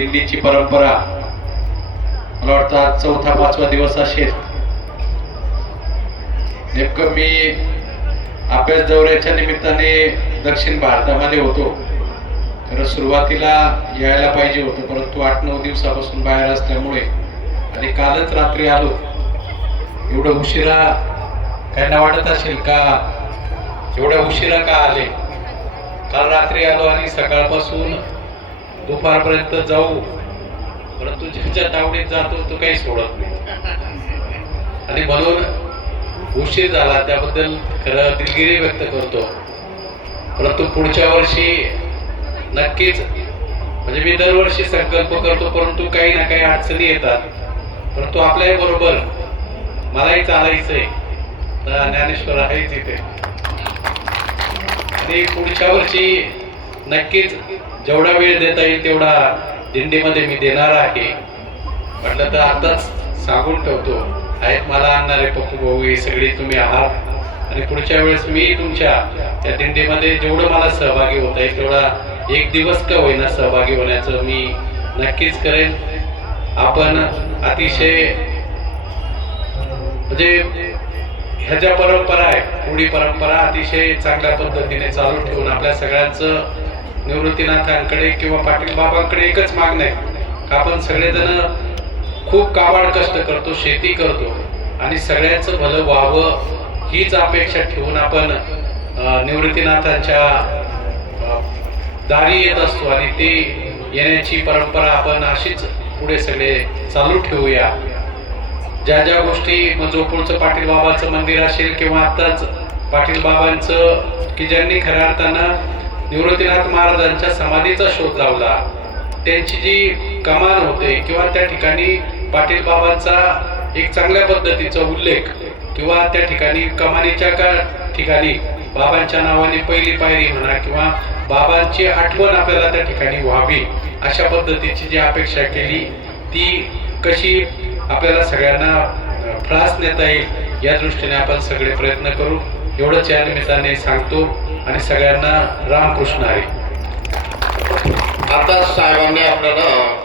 दिंडीची परंपरा. मला वाटतं आज चौथा पाचवा दिवस असेल. नेमकं मी अभ्यास दौऱ्याच्या निमित्ताने दक्षिण भारतामध्ये होतो. खरं सुरुवातीला यायला पाहिजे होतं परंतु आठ नऊ दिवसापासून बाहेर असल्यामुळे आणि कालच रात्री आलो. एवढं उशिरा त्यांना वाटत असेल का? एवढ्या उशिरा का आले? काल रात्री आलो आणि सकाळपासून दुपारपर्यंत जाऊ परंतु ज्याच्या तावडीत जातो तो काही सोडत नाही. आणि म्हणून उशीर झाला त्याबद्दल खरं दिलगिरी व्यक्त करतो. परंतु पुढच्या वर्षी नक्कीच म्हणजे मी दरवर्षी संकल्प करतो परंतु काही ना काही अडचणी येतात. परंतु आपल्याही बरोबर मलाही चालायचंय. तर ज्ञानेश्वर आहेच इथे. आणि पुढच्या वर्षी नक्कीच जेवढा वेळ देता येईल तेवढा दिंडीमध्ये मी देणार आहे. म्हटलं तर आताच सांगून ठेवतो. आहेत मला आणणारे पप्पू भाऊ हे सगळे तुम्ही आहात. आणि पुढच्या वेळेस मी तुमच्या त्या दिंडीमध्ये जेवढं मला सहभागी होत येईल तेवढा एक दिवस का होईना सहभागी होण्याचं मी नक्कीच करेन. आपण अतिशय म्हणजे ह्या ज्या परंपरा आहेत रूढी परंपरा अतिशय चांगल्या पद्धतीने चालू ठेवून आपल्या सगळ्यांचं निवृत्तीनाथांकडे किंवा पाटील बाबांकडे एकच मागणं आहे. का आपण सगळेजण खूप काबाड कष्ट करतो शेती करतो आणि सगळ्याचं भलं व्हावं हीच अपेक्षा ठेवून आपण निवृत्तीनाथांच्या दारी येत असतो आणि ते येण्याची परंपरा आपण अशीच पुढे सगळे चालू ठेवूया. ज्या ज्या गोष्टी मग जोपूरचं पाटील बाबाचं मंदिर असेल किंवा आत्ताच पाटील बाबांचं की ज्यांनी खऱ्या अर्थानं निवृत्तीनाथ महाराजांच्या समाधीचा शोध लावला. त्यांची जी कमान होते किंवा त्या ठिकाणी पाटील बाबांचा एक चांगल्या पद्धतीचा उल्लेख किंवा त्या ठिकाणी कमानीच्या का ठिकाणी बाबांच्या नावाने पहिली पायरी म्हणा किंवा बाबांची आठवण आपल्याला त्या ठिकाणी व्हावी अशा पद्धतीची जी अपेक्षा केली ती कशी आपल्याला सगळ्यांना फ्रास नेता येईल या दृष्टीने आपण सगळे प्रयत्न करू. एवढंच या निमित्ताने सांगतो. आणि सगळ्यांना रामकृष्ण हरी. आता साहेबांनी आपल्याला